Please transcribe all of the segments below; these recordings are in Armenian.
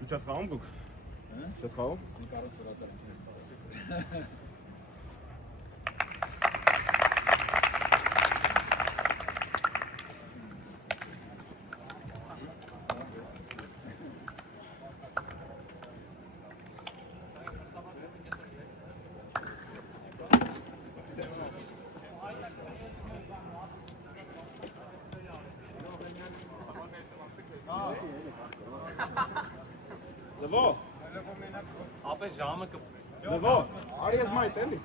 Сейчас хаум бук? Сейчас хаум? Не кажется, вратарь. Լվո։ Ապե ժամը կպ։ Լվո, արի ես մայթ էլի։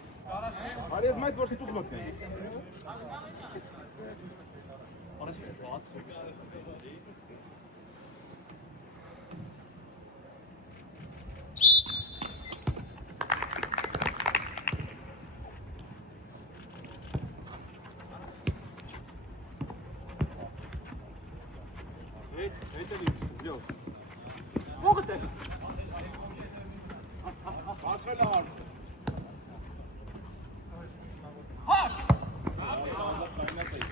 Արի ես մայթ որ ստուց մտնեն։ Արի բաց։ Հետ էլի, յո։ Ո՞ղդ է։ Բացրել աղար։ Հակ։ Ազատ կայնած էի։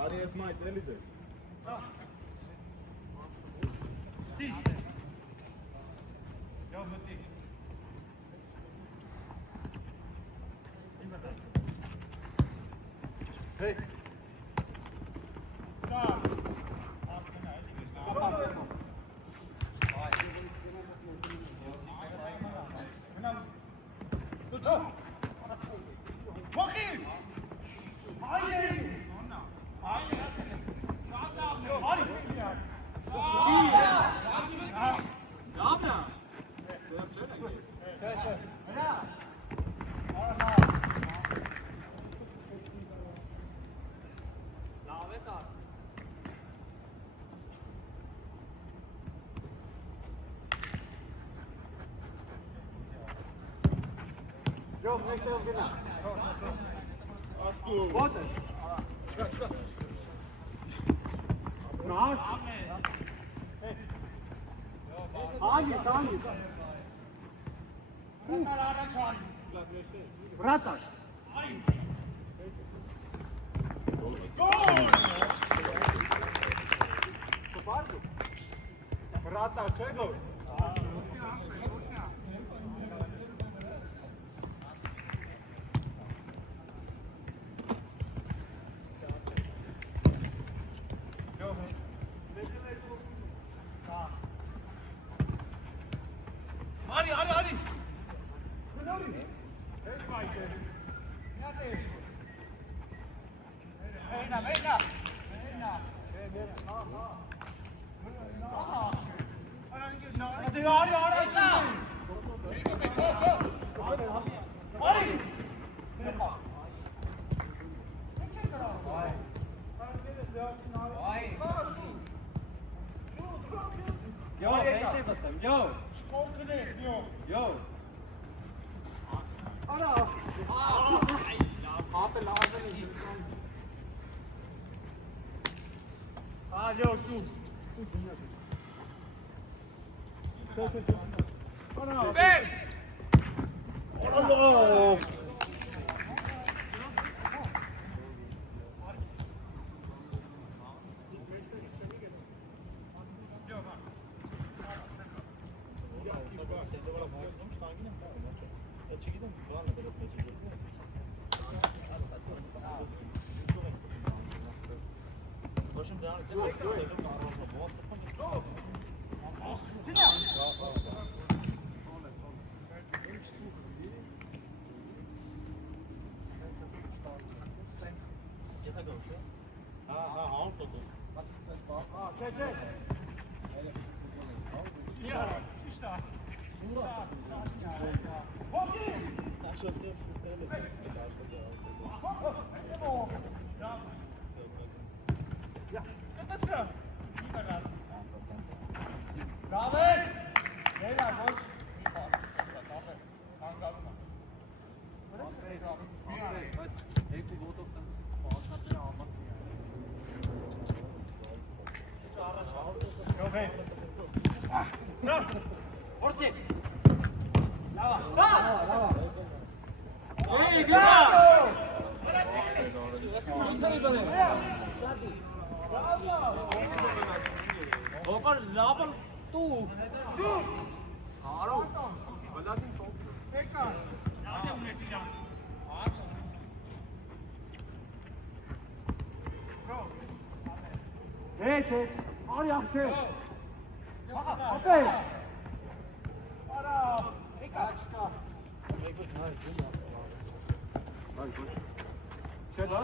Արի ես մայթ էլի դες։ Յո մտի։ Հեյ։ Յո, մեջտեղ գնա։ Աստու։ Ո՞տ է։ Նահար։ Անի, տանի։ Վրատար։ Վրատար չէ գոր։ Արի աղջե։ Ապե։ Արա։ Եկա չկա։ Չէ՞ դա։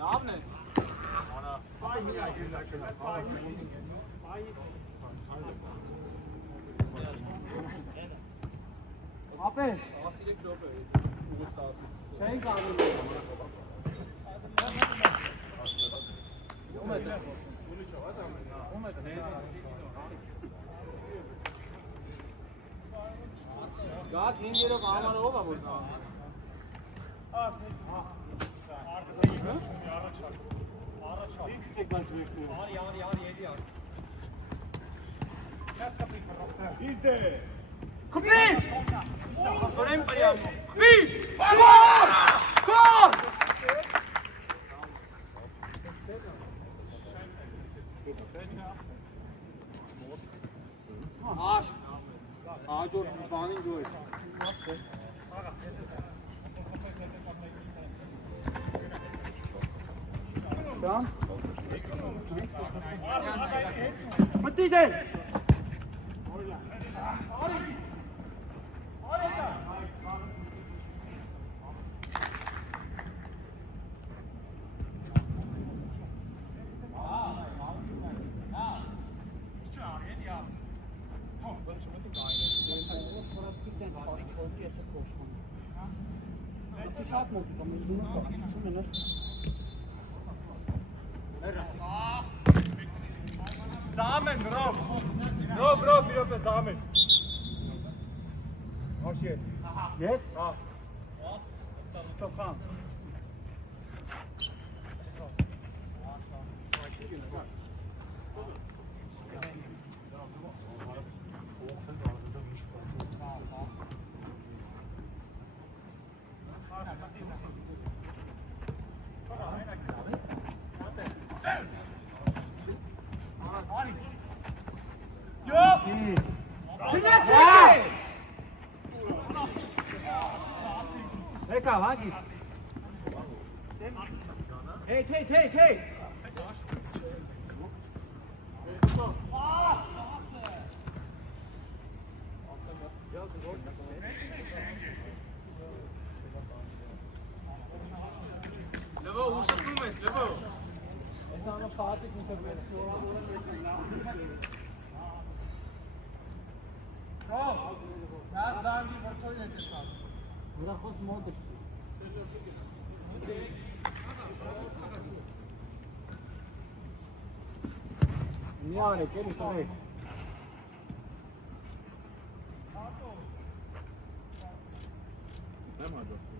Նավն ես։ Արա։ Ապե։ 13 րոպե է։ Չէին կարող։ Գաք 5-երով համարը ով է որ նա։ Կպի! Որեմ պրիամ։ Կպի! Կոր! Աջոր բանին դուր։ Դամ։ Մտի դե։ Շատ մոտիկ եմ ուզում կապիցում եներ։ Զամեն, ռոբ, մի ռոպե զամեն։ Աշի է։ Ես? Հա։ Ստոպան։ Եկա, վագի։ Hey! Լվո, ուշացնում ես, լվո։ Այս անոց խաղատիկ մի թրվես։ Նա դանդի վրդոյն է դեսավ։ Ուրա խոս մոտ է։ Մի արեք, էլի ծրեք։ Եմ հաջող։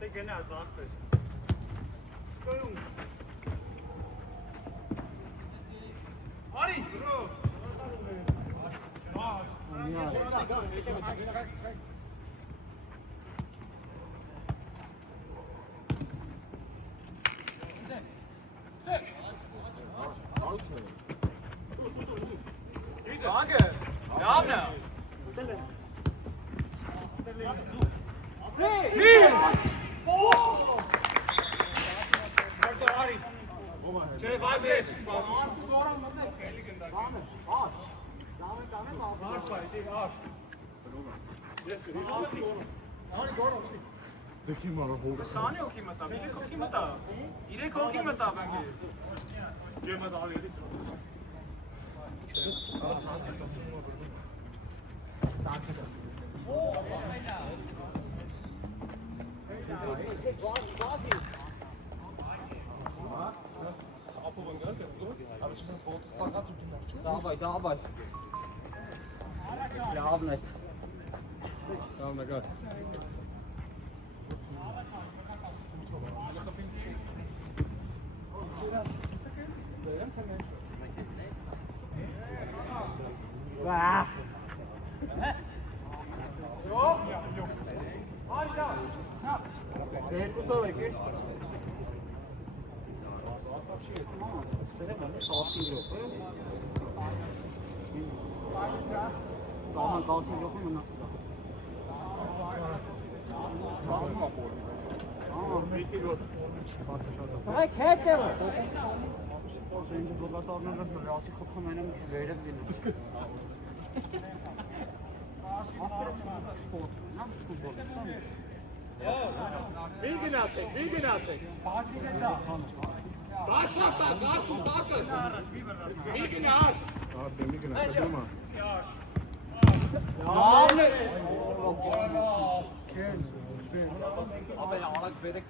Դե գնաց ախպեր։ Կոյում։ Արի, բրո։ Danke. Davne. Չէ, վայ վեր չսպաս։ Արտու դորան մտեք, էլի գնդակ։ Բանը, ար։ Դամը տանեմ ար։ Ար, բայ, դի ար։ Ես, արի գորը։ Ձգի մարը հոգ։ Սանի օքի մտա, 3 օքի մտա։ 3 օքի մտա բանგი։ Գեմը դալի էլի։ Давай. Явность. Там нога. Ва. Daman kalsın yok mu nasıl? Hey, kete var. Şimdi bu kadar orada rasi kapımına mı şöyle bir Bilgin artık. Bilgin artık. Abi bir gün atacağım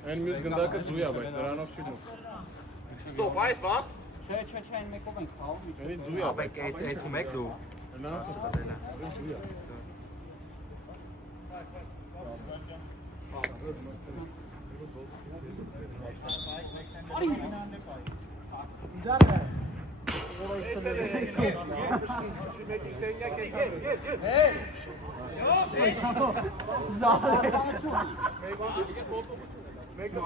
En müzgündaki zuya başlar anok çıkıyor. Stop, weiß was? Çeçen mekoben kalmış. Beni zuya. Abi et mek du. Ne yapıyorsun? Zuya.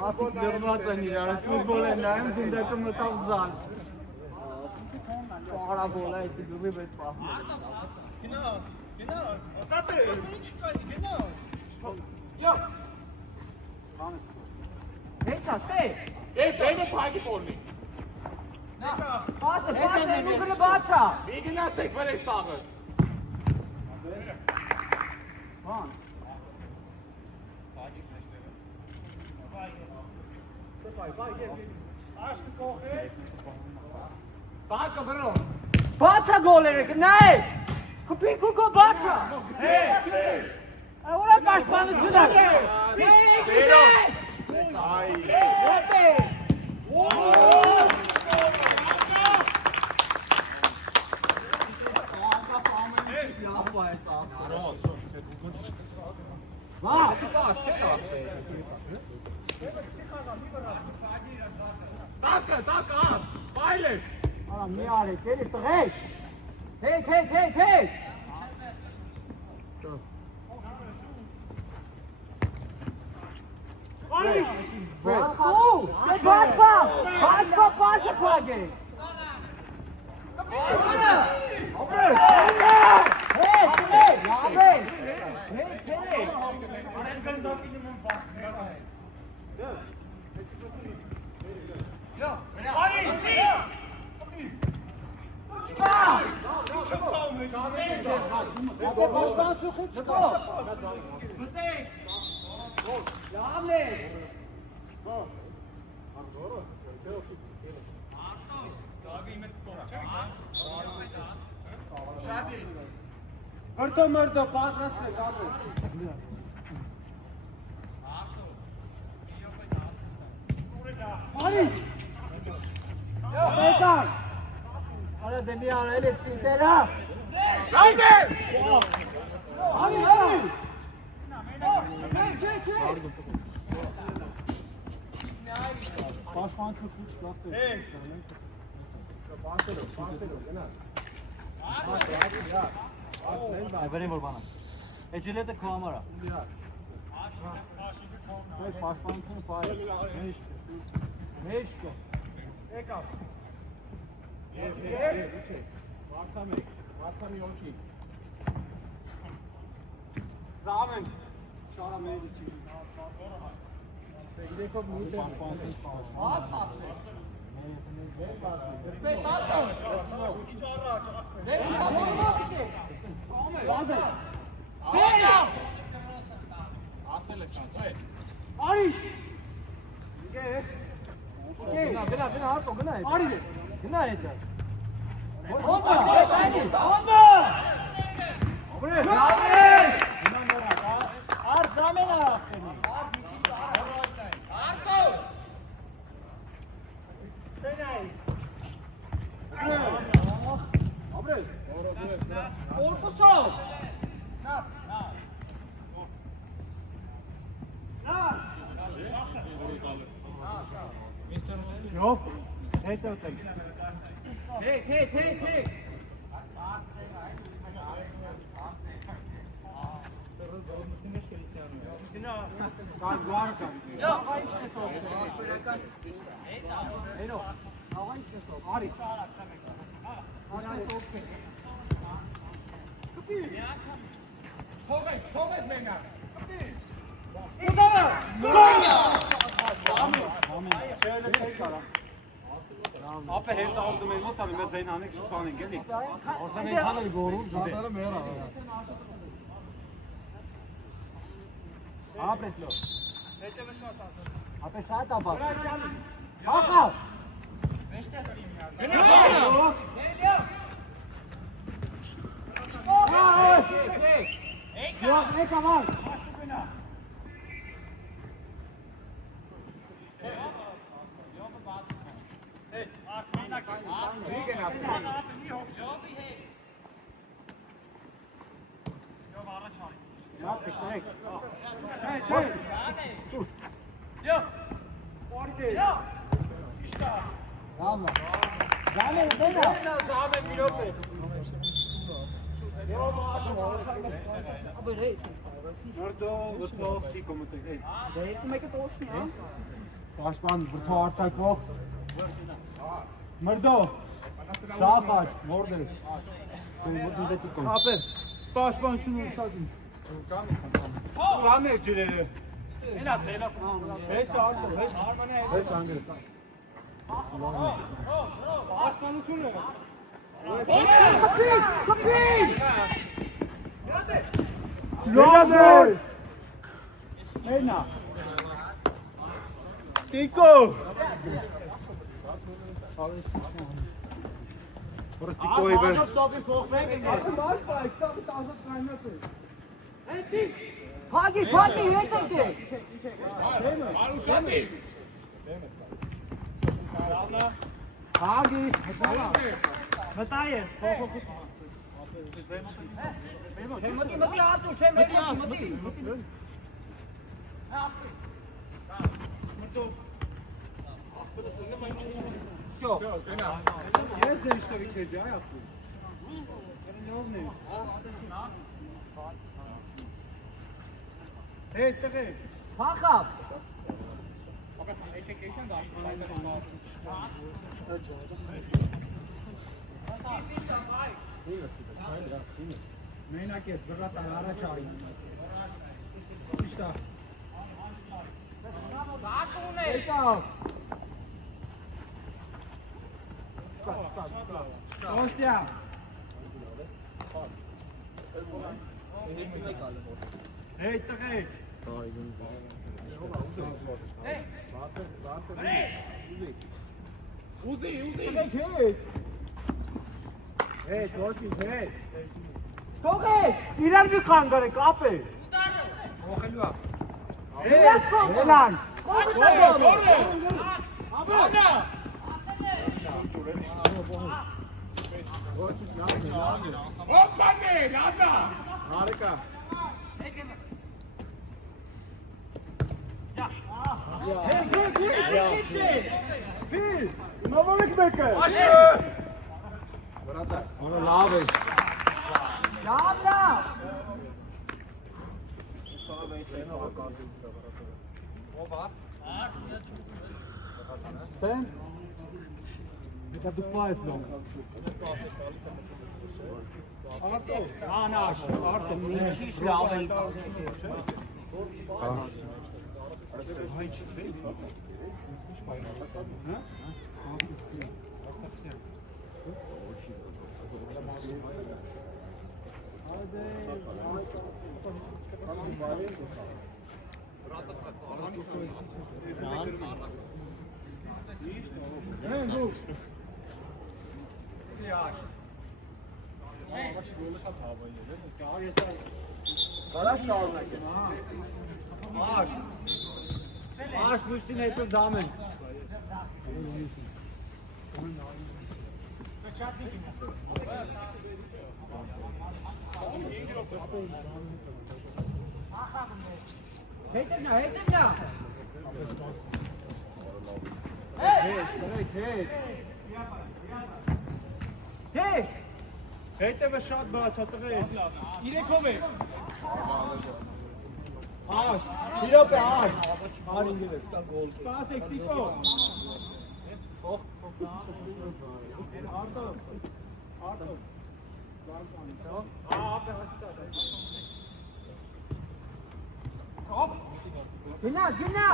Artık durmazsan ileride futbol oynayayım, gündeki mutafzan. Para bola etti, gibi bir pahme. Genau. Sattere. Genau. Hey, stay. Hey, beide Frage von mir. Passa, nukunu baça. Bilgin artık, was ich sage. Van. Danke, Bruno. Baça gol Erik, nee. Kopie kuko baça. Hey. Ora başpanı tutar. Zero. Danke, beide. Adam ne arayıp gelip de hey. Hey. Batwa, passa plage. Mırda pas rastı. Hadi. Beytan. Hadi demi ara elektrik tera. Haydi! Hadi. Çek. Başkan çok güçlü. Hey. Verin vur bana. Ecele de kamera. Hey, başkan çok fay. Meşke. Ekal. Vakami oči. Zamen. Çara meydi çi. देखो मुंह से At at. Արի։ Գնա, Արտո, գնա։ Արի։ Գնա հետը։ Ոմբա։ Արդ զամենա։ Արտո։ Ստենայ։ Ապրես։ Կորպուսով։ Yok. Tek. Ապե հետ արդում են մոտ ամի մեծ այն անեք սպանենք էլի։ Ոսան են թալը գորում, զատարը մերա։ Ապրես լո։ Ապե շատ ապա։ Հախա։ Yok, ne kavar? Մարդո, վթող, թի կոմտեք, էй։ Պաշտպան վրթո արտակող։ Մրդո։ Սախար, մորդես։ Ապեր, պաշտպանություն ուշակին։ Ուրամ է ջրերը։ Հես արտո, հես անգր։ Պաշտպանությունը։ Լոզեր։ Մենա։ Տիկո։ Պրստիկոյի վեր։ Փագի, հետո։ Փագի, մտա է, Մտի, ատու, մտի։ Всё. Ես ձեր իշտավի քեջի, այ ապու։ Կրնյովն է։ Հեյ, տղե։ Փախավ։ Մենակ ես, բրատան առաջ արի։ Իշտա։ Ատուն է։ Եկավ։ Ոստյա։ Հեյ, տղեկ։ Ուզի։ Տղեկ, հետ։ Հետ, ոչինչ, հետ։ Թողեք, իրար մի քան գարեք, ապե։ Ոխելու է։ Իրար կողնան։ Հարեկա։ Ֆիլ, նովալեք մեկը։ Բրատա, որը լավ է։ Լավ։ Տեն։ Դա դուպա ես լոմ։ Արտո։ Անաշ, Արտո, ինչի՞ լավ է։ Հայ չսվե։ Հա? Хорош շարունակել։ Աշ մուշտին հետո զամեն։ Հետևնա, հետևնա։ Հետ։ Հետևը շատ բաց է տղեր։ Իրեքով է։ Աշ, իրոք է աշ։ Արինգել է, ստա գոլ։ Սպասեք, տիկո։ Գնա, գնա։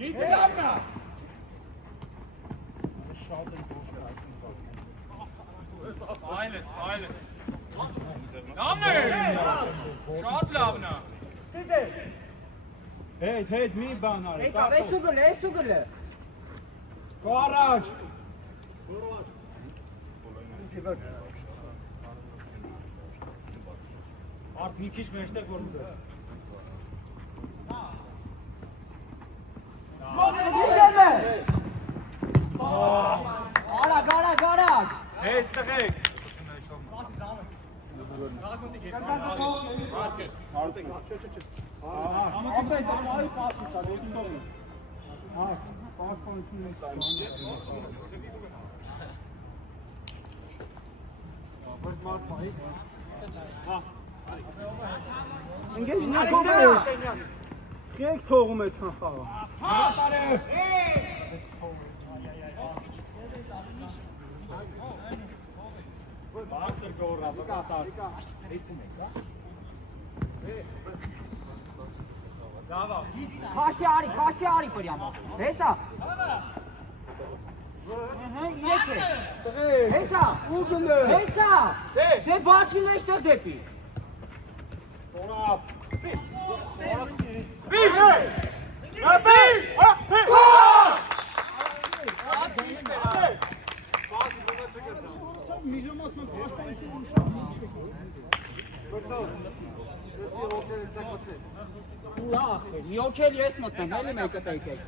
Գիտե լավնա։ Այլես։ Լավն է։ Շատ լավն է։ Հետ, մի բան արի։ Եկավ, էս ուգլը։ Գո առաջ։ Արդ մի քիչ մեջտեղ որ ուզես։ Արագ։ Հետ տղեկ։ Ապետ, արի պասի տա, դեպի տողի։ Պաշպանություն ենք տայմ։ Բայց մարդ պահի։ Ընգել ինա կողը։ Կեք թողում էդ կան խաղը։ Բարձր գորը, կատար։ Քաշի արի պրյամա։ Հեսա։ Իրեք է։ Տղեկ։ Հեսա։ Ուգն է։ Հեսա։ Դե բացի մեջտեղ դեպի։ Տորապ։ Ուրախ է, մի օքել ես մտնեմ, էլի մեկը տեյքեք։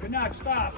Գնա, չտաս։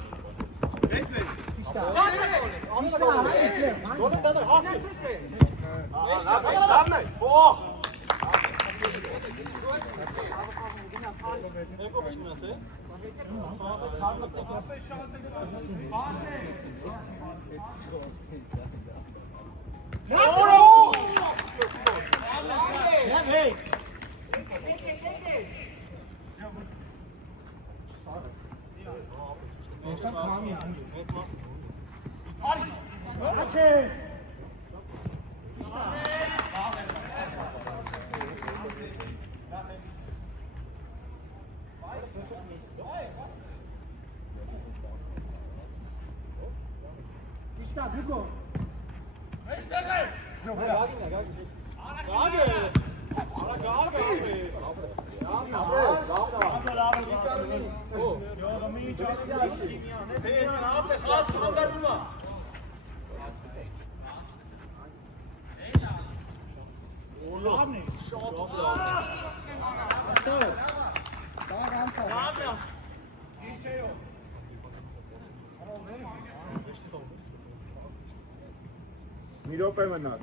Մի րոպե մնաց։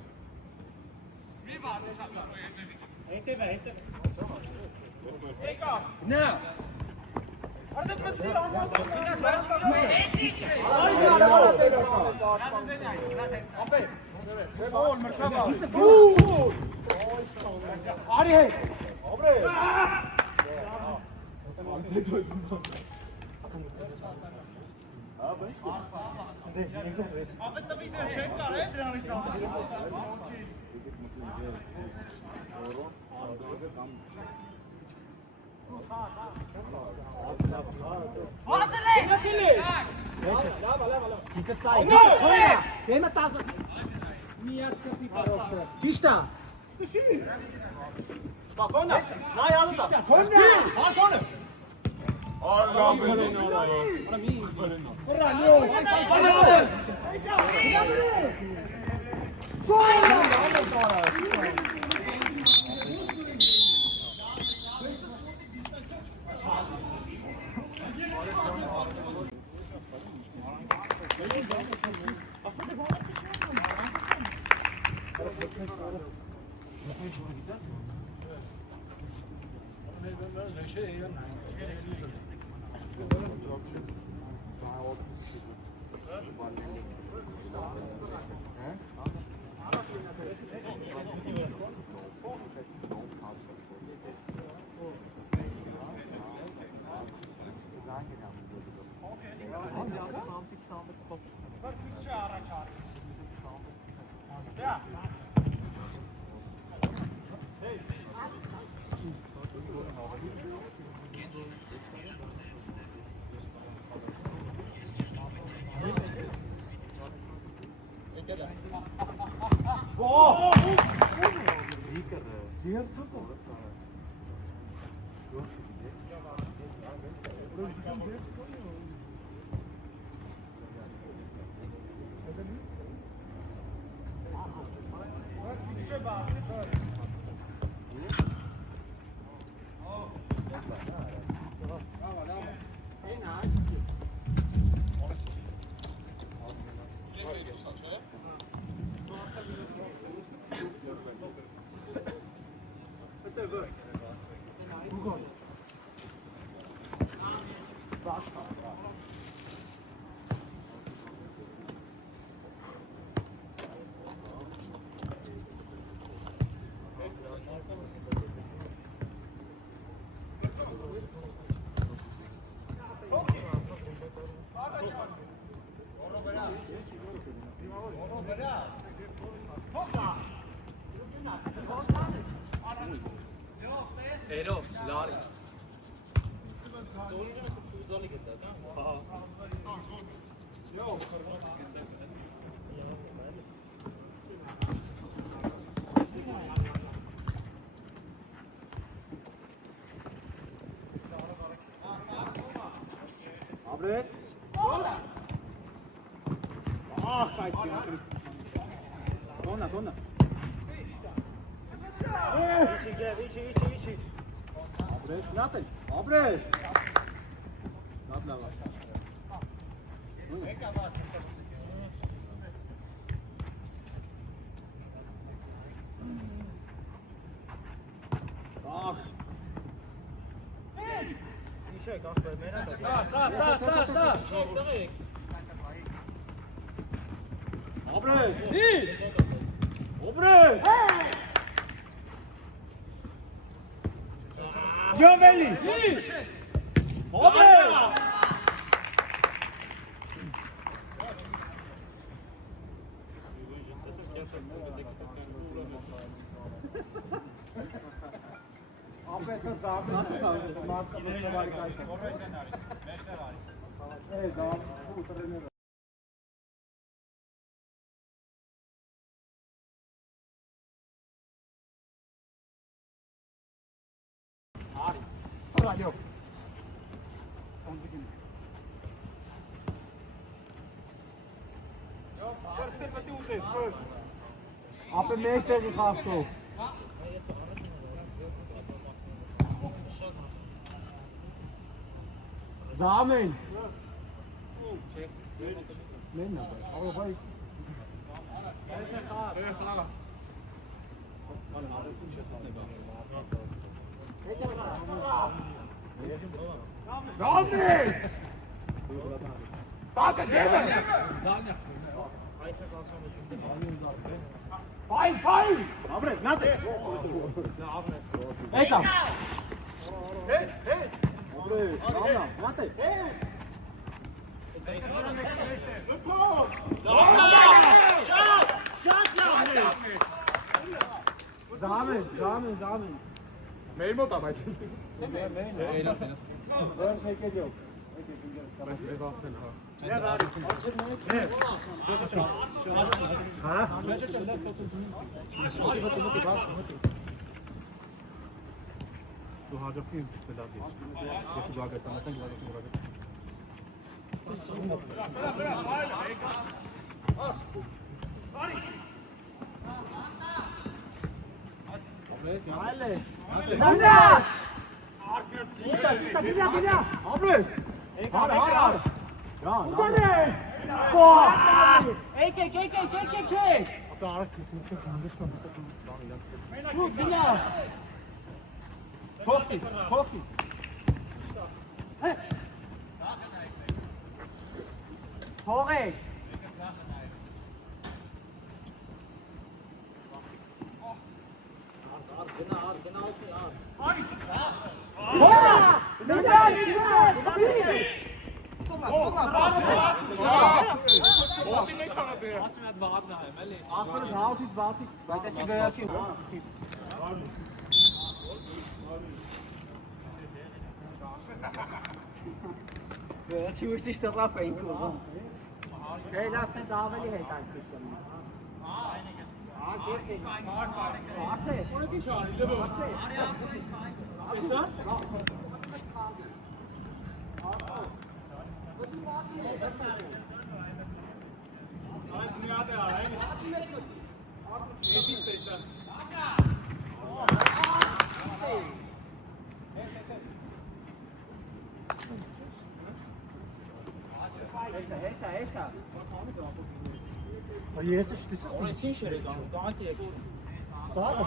Նա Արի հետ։ Pista! Spokojna! Na jazda! Spokojna! Abres. Donna. Abres, Nathan. Abres. Nadlava. Giovanni! Apre meeste gegaan zo. Damen. Nee, nou, oh, hoi. Dominic! Baka Devin! Fine, fine! Dobre, znate. Eka! Hej, hej! Dobre, Damjan, znate. Zamen. Meil mu tabad. Tu hacafim pedati. Tu gaga tanatan gaga tu gaga. Damjan! Gidja! Abres. Har. Ja, Udaraj! Boah! Ej! Kochti. Tore! Tu is dat af en toe. Hey, laat net daar wel die heet eigenlijk. Esta. Jesi što se Oni sinšeri, danke je. Sada.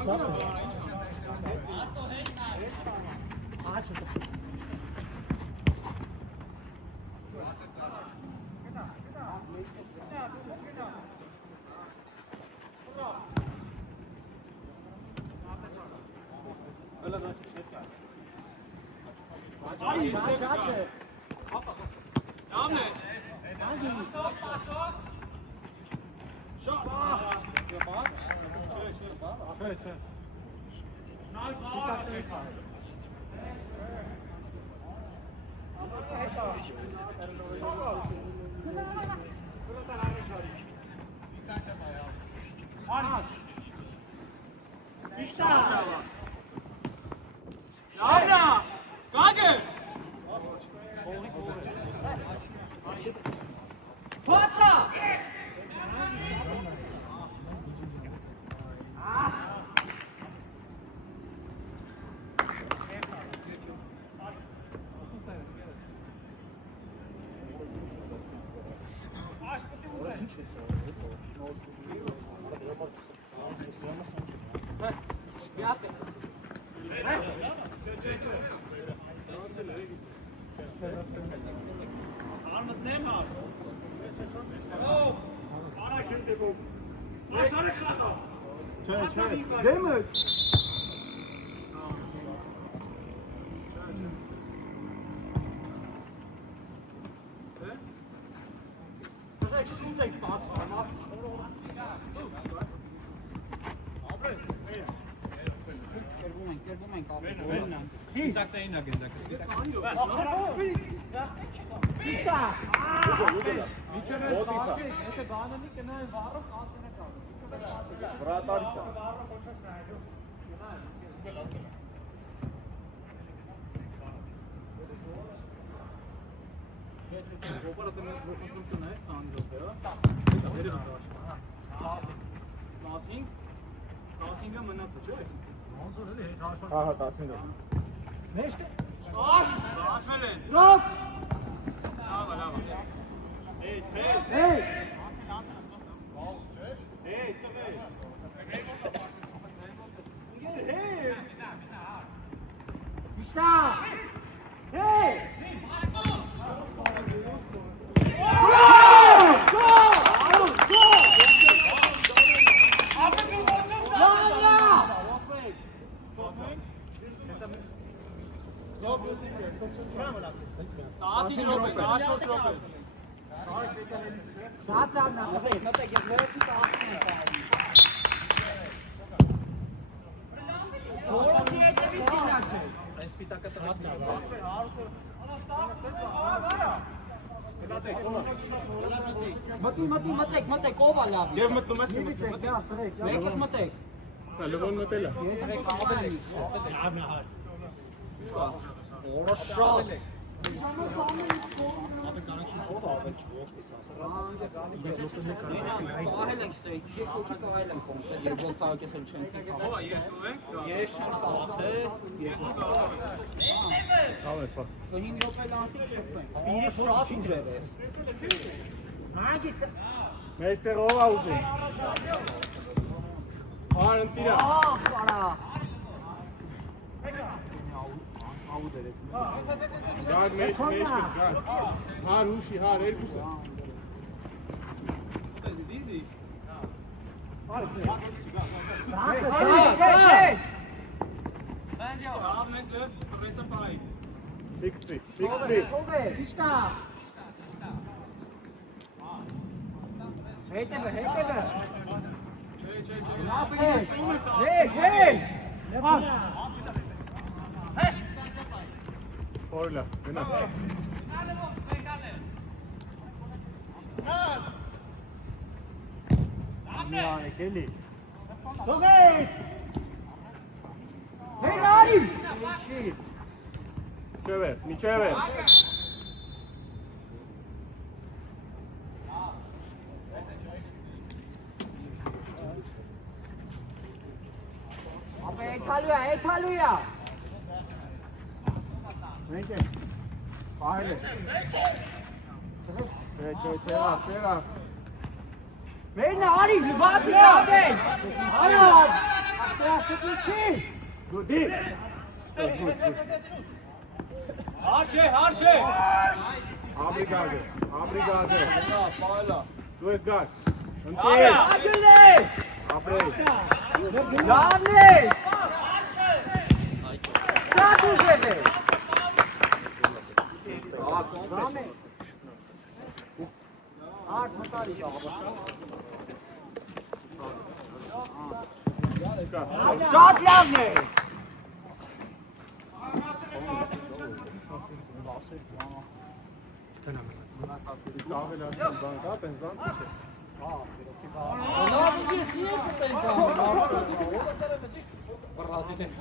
Demut! Vratarica. Լասինգը մնացը չէ այս։ Ահա 15։ Ասվել են։ Լավ! Լավ։ Hey! Ishta! Շատ լավ նախ, մտեք ես վերջի տաղացում եմ տաղալի։ Որոքի հետևի սինացել։ Այս պիտակը տրատն է։ Մտեք, ով է լավ։ Եվ մտնում ես Մեկ եք մտեք։ Լևոն մտել է։ Ես եք ավելի։ Ահել ենք ստեյք, երկու կահել ենք կոնկրետ, երբ որ քաղաքեսել չենք Ո՞վ է, ես դու ենք։ Ես չեմ քաղաքը, Ավ է ֆակտ։ 5 րոպե լանսի շփվենք։ Ինձ շատ ուժեր ես։ Մեստեր ով է ուզում։ Հար ընտիրա։ Ահ, արա։ Գար մեջ գար։ Հար հուշի, հար երկուսը։ Ավ մեզ լավ, պրեսը պարայի։ Ֆիքսի։ Ով է, իշտա։ Հետևը։ Լավ է։ Հեյ։ Օրլա, գնա։ Նիանը կելի։ Հեյ, լարի։ Միջև է։ Ապե էթալույա։ Մենք ենք։ Պահել է։ Չեղա։ Մերնա, արի, լվացի դադեն։ Արա, ակտրասիկի չի։ Գուդի։ Հարշե։ Աբրիգազը։ Պահելա։ Դու ես գար։ Աջուլես։ Ապրեյ։ Լավնես։ Շատ ուժեղ է։ Ռամե։ Արդ մտալի Շատ լավն է։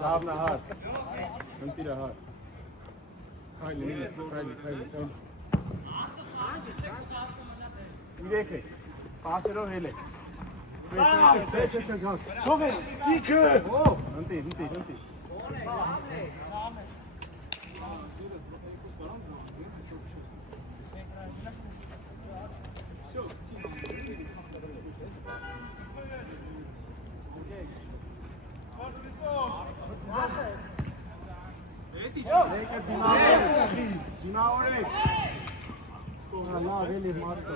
Լավն է հար։ Ընտիրա հար։ Հայլի։ Իրեք է։ Պասերով հել է։ Թող է, տիքը։ Ընտի։ Դինավորեք։ Լավ էլի մարդը։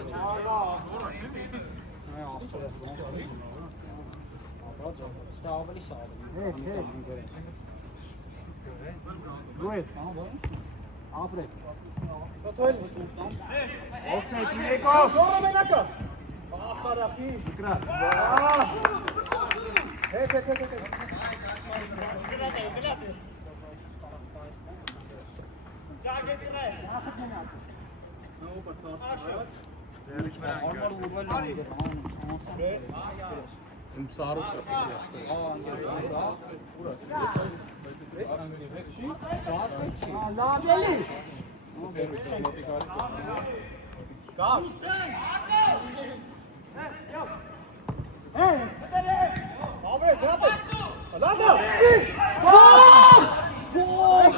Ստա ավելի սարս։ Դու ես։ Ապրեք։ Ոսնեք Նիկո։ Զորը մենակը։ Ախարապի։ Դիկրա։ Հետ։ Իմ սարուց կապի։ Լավ էլի։ Գավ։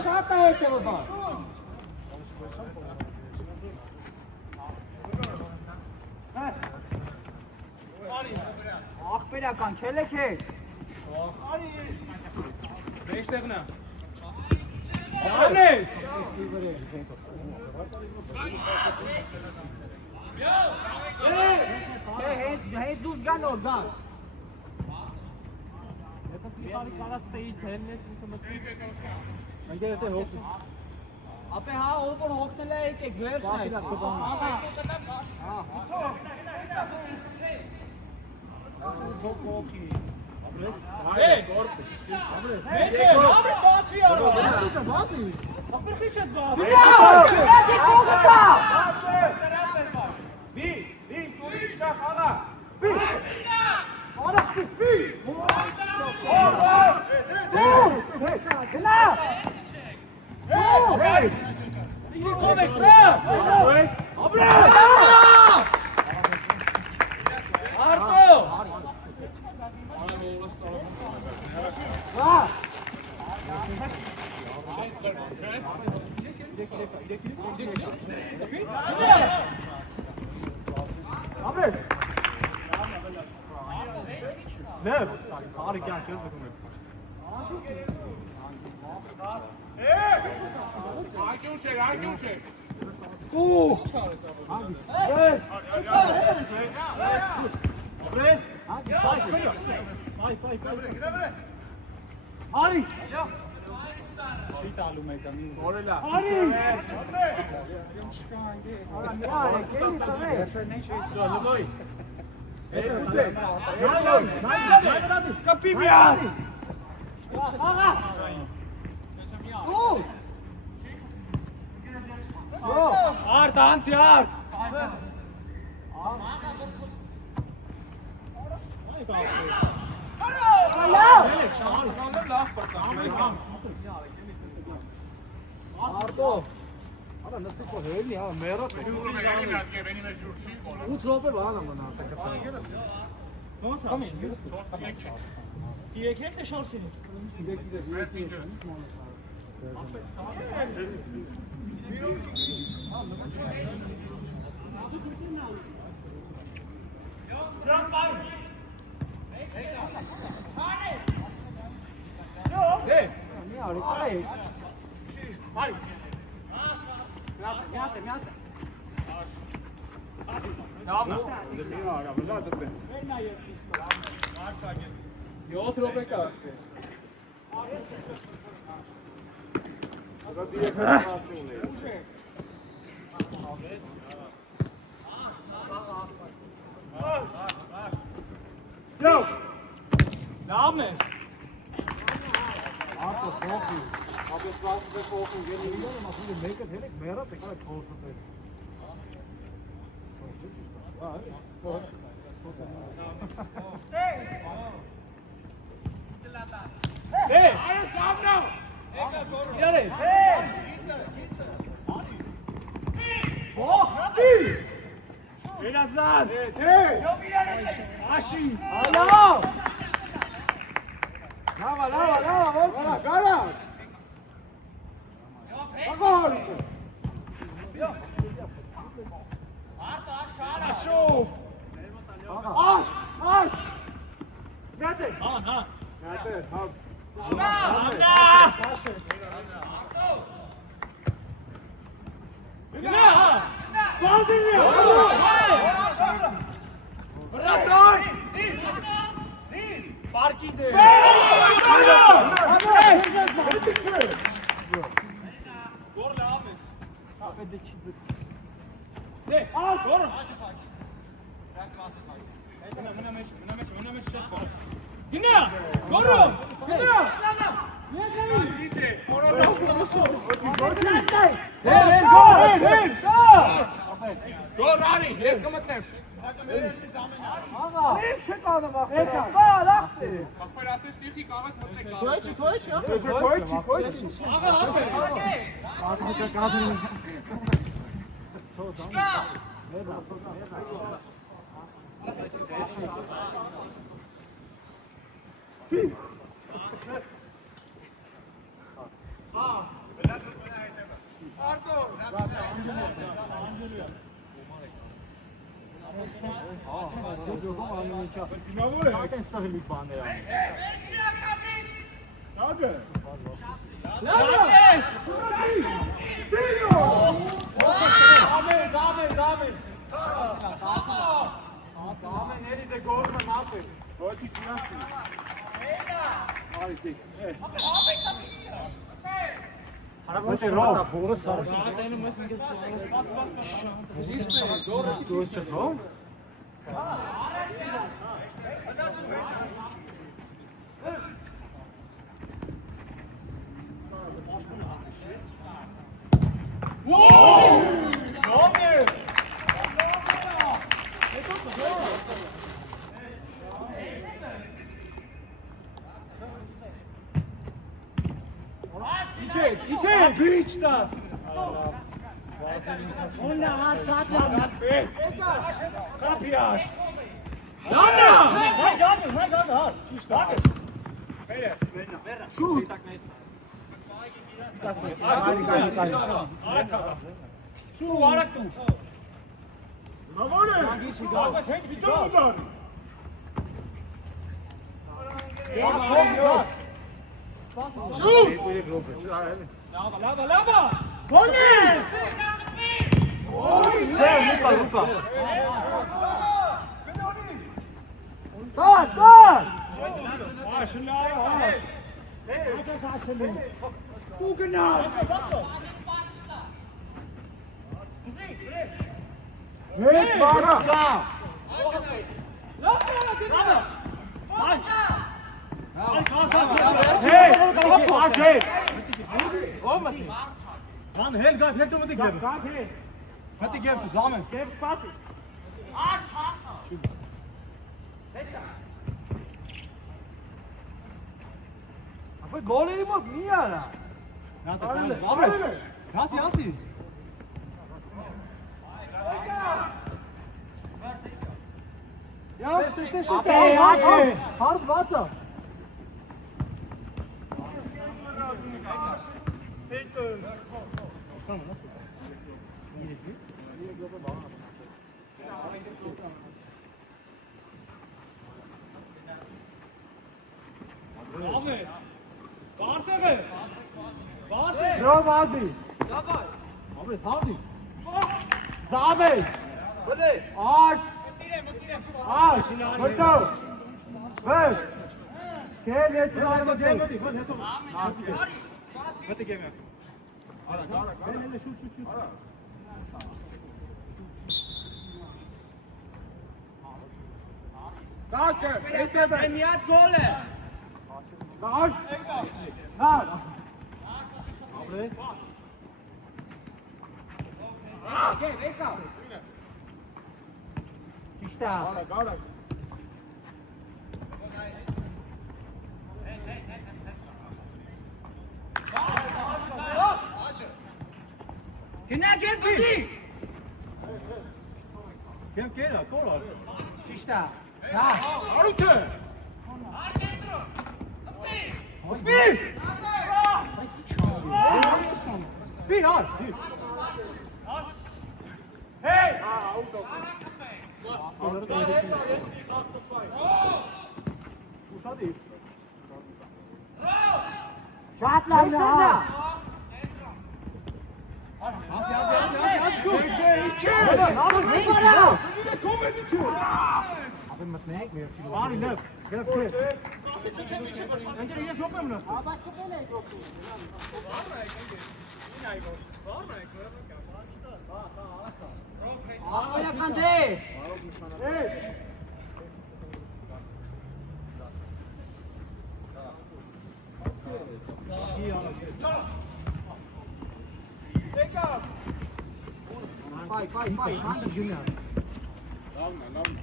Շատ է հետևը բա։ Ախպերական չելեք է։ Մեջտեղն է։ Անես։ Հետ դուս գան օր գան։ Եթե սիպարի կարած տեից հելնես ինքը մտի։ Անգեր եթե հոս։ Ապե հա ովոր հոգնել է եկեք վերջն այս։ Art, Anzi, Art! Արտո։ Արա նստի քո հելի, հա, մեռած է։ Ու ծոպը բանա մնաց է։ Ոնց է։ Եկեք թե շորսին։ İçeri, büyük das. Kapiyaş. Şu varak tu. Lava! Luca. Start! Hey, Bara! Van, heel gaat, heel moet ik hebben. Wat ik heb, samen. Apa gol ini bos ni lah. Ja, samen. Hasi. Ja. Stay. Hard water. Ahmet. Bağırsana. Bağırsana. Bravo Hasi. Abi, Hasi. Samen. Ash. Betul. Baik. Okey, let's go. Wat ik heb. Danke. Niat gol. Ash. Ha. Okay, wake up. İşte. Kena gel bizi. Gel, kola. İşte. Ha. Arute. Vier, hard. Hey. Hoe staat die? Şat lan ya. Hasi, goed. Met mij meer. Ari, leuk. Aferin Kante.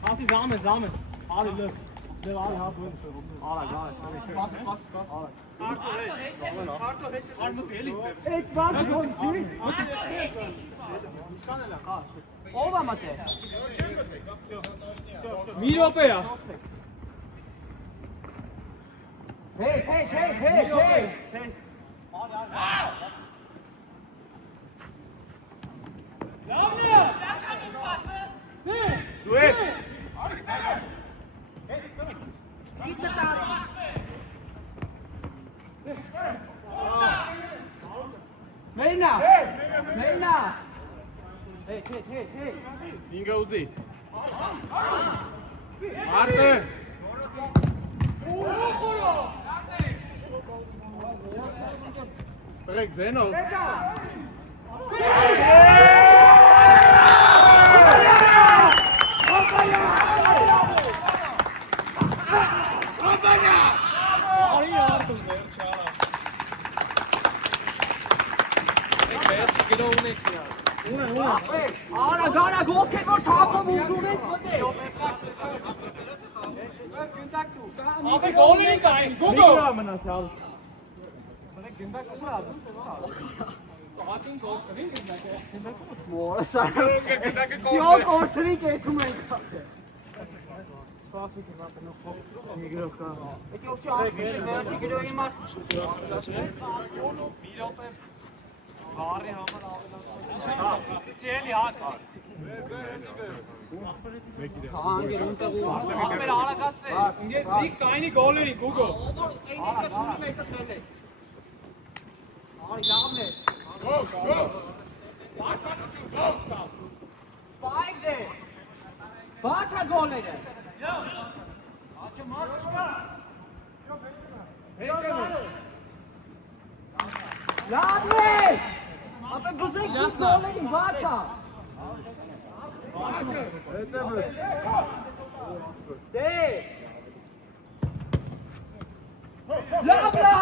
Hasi, samen. Ari, leuk. Ari, hard. Pas. Ik was gewoon zie. Ova mate. Miro opea. Hey. Lavnia. Du es! Meina. Hey. Inga uzi. Arte! Direkt Zeno. Ara gara gokhe ko thapa musune khote. Abi goal नहीं कहीं Google More sana. Siyah ortayı getirmeyin. Ik wil zo afgeven. Ik wil iemand. Hangi runter Und jetzt sich keine Goal in Google. Spike de. Bacha gol de. Ladme! Apa buzek gol de Bacha. De. Labla!